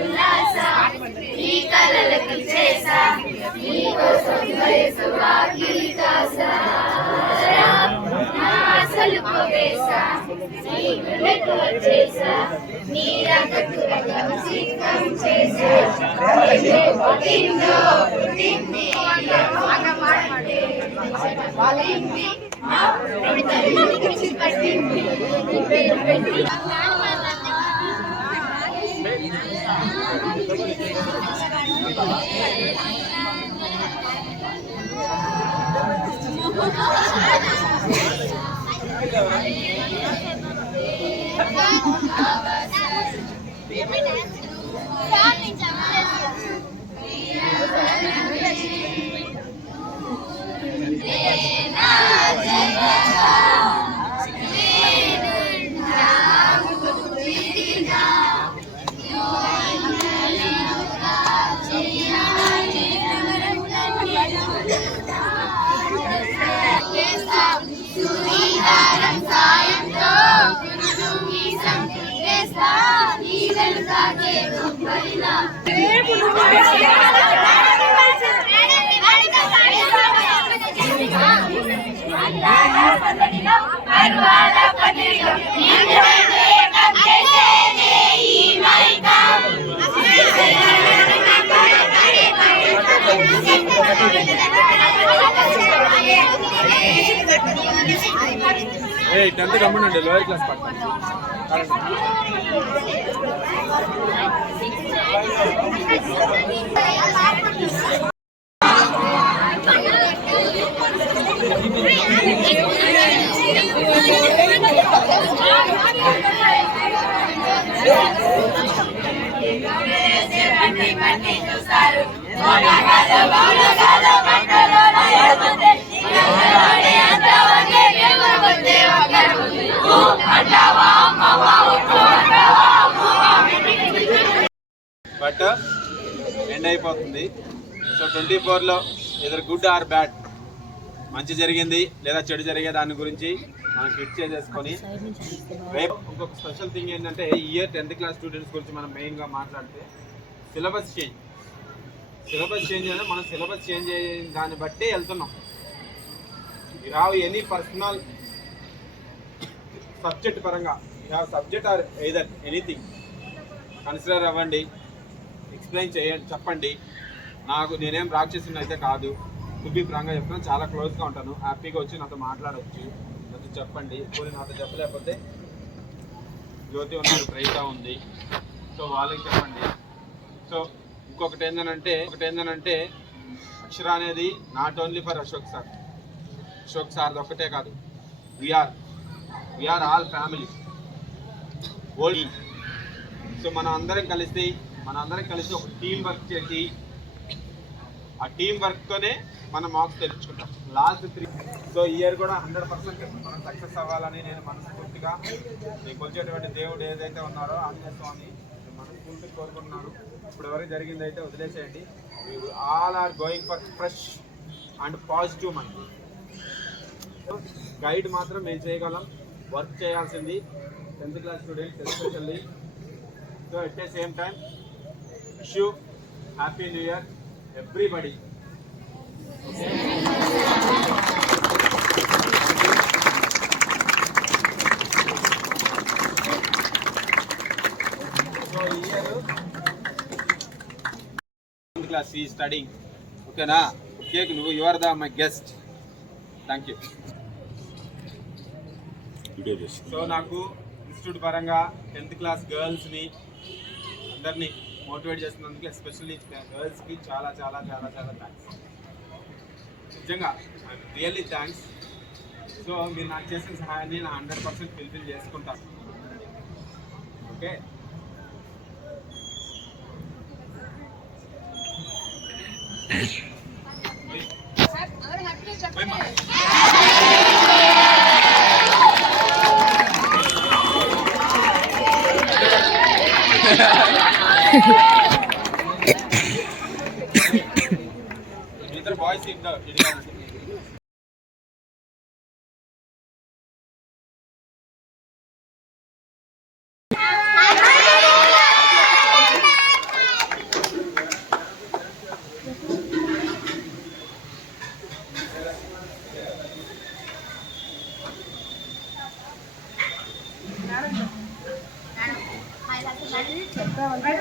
ఉల్లాస నీ కలలకు చేసా నీ కోసం వయసు వాకిలికాస అసలు పోవేసా నీ గుండెకు వచ్చేసా నీ రకకు రకం సిద్ధం చేసా పుట్టిందో పుట్టింది పట్టింది టెన్త్ గమ్మునండి లోయర్ క్లాస్ పక్కన బట్ ఎండ్ అయిపోతుంది. సో 24లో ఎదర్ గుడ్ ఆర్ బ్యాడ్, మంచి జరిగింది లేదా చెడు జరిగే దాని గురించి మనం ఫిట్ చేసేసుకొని రేపు ఇంకొక స్పెషల్ థింగ్ ఏంటంటే ఈ ఇయర్ 10th క్లాస్ స్టూడెంట్స్ గురించి మనం మెయిన్గా మాట్లాడితే సిలబస్ చేంజ్ అంటే మనం సిలబస్ చేంజ్ అయ్యే దాన్ని బట్టే వెళ్తున్నాం. You have any personal subject పరంగా you have subject or either anything consider అవ్వండి, ఎక్స్ప్లెయిన్ చేయండి, చెప్పండి. నేనేం రాక్షసుని అయితే కాదు, టుబీ ఫ్రాంక్గా చెప్తాను, చాలా క్లోజ్గా ఉంటాను. హ్యాపీగా వచ్చి నాతో మాట్లాడవచ్చు, నాతో చెప్పండి. ఇప్పుడు నాతో చెప్పలేకపోతే జ్యోతి ఉన్నారు, ప్రైతా ఉంది, సో వాళ్ళకి చెప్పండి. సో ఇంకొకటి ఏంటంటే అక్షర అనేది not only for Ashok sir ఒక్కటే కాదు, we are all family old. So మనం అందరం కలిసి ఒక టీం వర్క్ చేసి ఆ టీం వర్క్తోనే మనం మార్క్స్ తెచ్చుకుంటాం లాస్ట్ 3. సో ఈ ఇయర్ కూడా 100% మనం సక్సెస్ అవ్వాలని నేను మనస్ఫూర్తిగా మీకు వచ్చేటువంటి దేవుడు ఏదైతే ఉన్నారో ఆంజనేయ స్వామి మనస్ఫూర్తిగా కోరుకుంటున్నాను. ఇప్పుడు ఎవరికి జరిగింది అయితే వదిలేసేయండి. All are going for fresh and positive mind. Guide మాత్రం మేము చేయగలం, వర్క్ చేయాల్సింది 10th class students especially. So at the same time wish you happy new year everybody. So here class is studying, okay na? Okay, you are my guest. Thank you. So నాకు institute పరంగా 10th class గర్ల్స్ని అందరినీ motivate చేస్తున్నందుకు especially గర్ల్స్కి చాలా చాలా చాలా చాలా thanks. నిజంగా రియల్లీ థ్యాంక్స్. సో మీరు నాకు చేసిన సహాయాన్ని నా 100% ఫుల్ఫిల్ చేసుకుంటాను. ఓకే, ఇద్దరు బాయ్స్ ఇది అది అసలు చెప్పామంటే